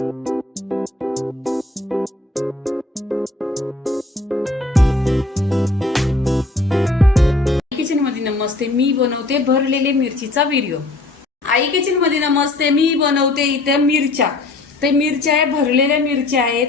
Kitchen मध्ये नमस्ते, मी बनवते भरलेले मिरचीचा व्हिडिओ। आई किचन मध्ये नमस्ते, मी बनवते इथे मिरच्या। ते मिरच्या आहे, भरलेल्या मिरच्या आहेत।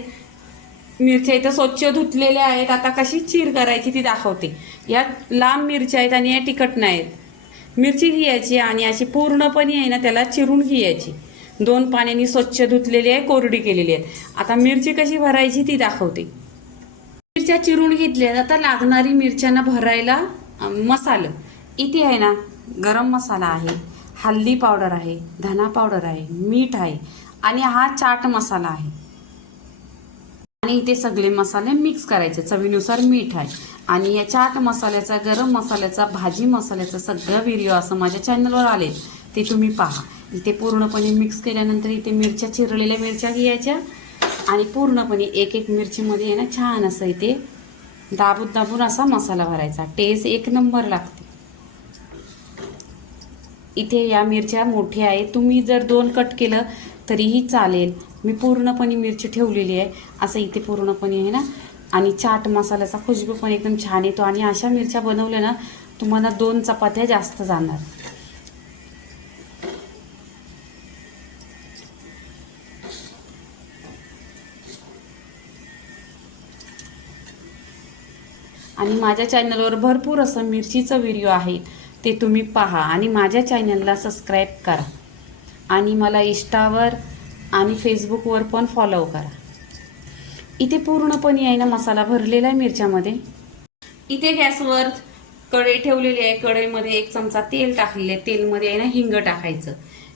मिरच्या इथं स्वच्छ धुतलेल्या आहेत। आता कशी चीर करायची ती दाखवते। या लांब मिरच्या आहेत आणि या तिखट नाहीत। मिरची घ्यायची आणि अशी पूर्णपणे आहे ना त्याला चिरून घ्यायची। 2 पाण्याने स्वच्छ धुतलेली आहे, कोरडी केलेली आहे। आता मिरची कशी भरायची ती दाखवते। मिरच्या चिरून घेतल्या, आता लागणारी मिरच्यांना भरायला मसाला इथे आहे ना, गरम मसाला आहे, हल्दी पावडर आहे, धना पावडर आहे, मीठ आहे आणि हा चाट मसाला आहे। आणि इथे सगळे मसाले मिक्स करायचे, चवीनुसार मीठ आहे। आणि या चाट मसाल्याचा, गरम मसाल्याचा, भाजी मसाल्याचा सगळं व्हिडिओ असं माझ्या चॅनलवर आले, ते तुम्ही पहा। इथे पूर्णपणे मिक्स केल्यानंतर इथे मिरच्या, चिरलेल्या मिरच्या घ्यायच्या आणि पूर्णपणे एक एक मिरचीमध्ये आहे ना छान असं इथे दाबून दाबून असा मसाला भरायचा। टेस्ट एक नंबर लागते। इथे या मिरच्या मोठ्या आहेत, तुम्ही जर 2 कट केलं तरीही चालेल। मी पूर्णपणे मिरची ठेवलेली आहे असं इथे पूर्णपणे आहे ना। आणि चाट मसाल्याचा खुशबू पण एकदम छान येतो आणि अशा मिरच्या बनवल्या ना तुम्हाला 2 चपात्या जास्त जाणार। आणि माझ्या चॅनलवर भरपूर असं मिरचीचं व्हिडिओ आहे, ते तुम्ही पहा आणि माझ्या चॅनलला सबस्क्राईब करा आणि मला इंस्टावर आणि फेसबुकवर पण फॉलो करा। इथे पूर्णपणे आहे ना मसाला भरलेला आहे मिरच्यामध्ये। इथे गॅसवर कढई ठेवलेली आहे, कढईमध्ये 1 चमचा तेल टाकलेले आहे। तेलमध्ये आहे ना हिंग टाकायचं।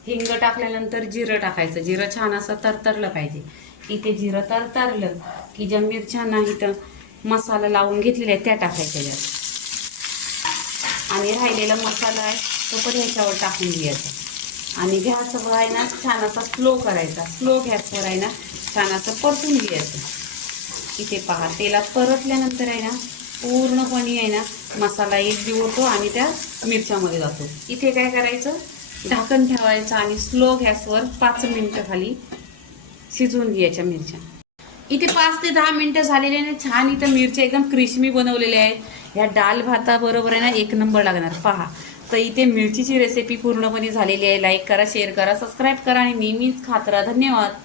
हिंग टाकल्यानंतर जिरं टाकायचं। जिरं छान असं तरतरलं पाहिजे। इथे जिरं तरतरलं की ज्या मिरच्या नाही तर मसाला लावून घेतलेला आहे त्या टाकायच्या यात। आणि राहिलेला मसाला आहे तो पण ह्याच्यावर टाकून घ्यायचा आणि गॅसवर आहे ना छान असा स्लो करायचा। स्लो गॅसवर आहे ना छान असं परतून घ्यायचं। इथे पहा, तेलात परतल्यानंतर आहे ना पूर्णपणे आहे ना मसाला एक दिवतो आणि त्या मिरच्यामध्ये जातो। इथे काय करायचं, झाकण ठेवायचं आणि स्लो गॅसवर 5 मिनिटं खाली शिजवून घ्यायच्या मिरच्या। इथे 5 ते 10 मिनिटं झालेले ना, छान इथं मिरच्या एकदम क्रिस्पी बनवलेल्या आहेत। या डाल भाताबरोबर आहे ना एक नंबर लागणार। पहा, तर इथे मिरचीची रेसिपी पूर्णपणे झालेली आहे। लाईक करा, शेअर करा, सबस्क्राईब करा आणि नेहमीच खात राहा। धन्यवाद।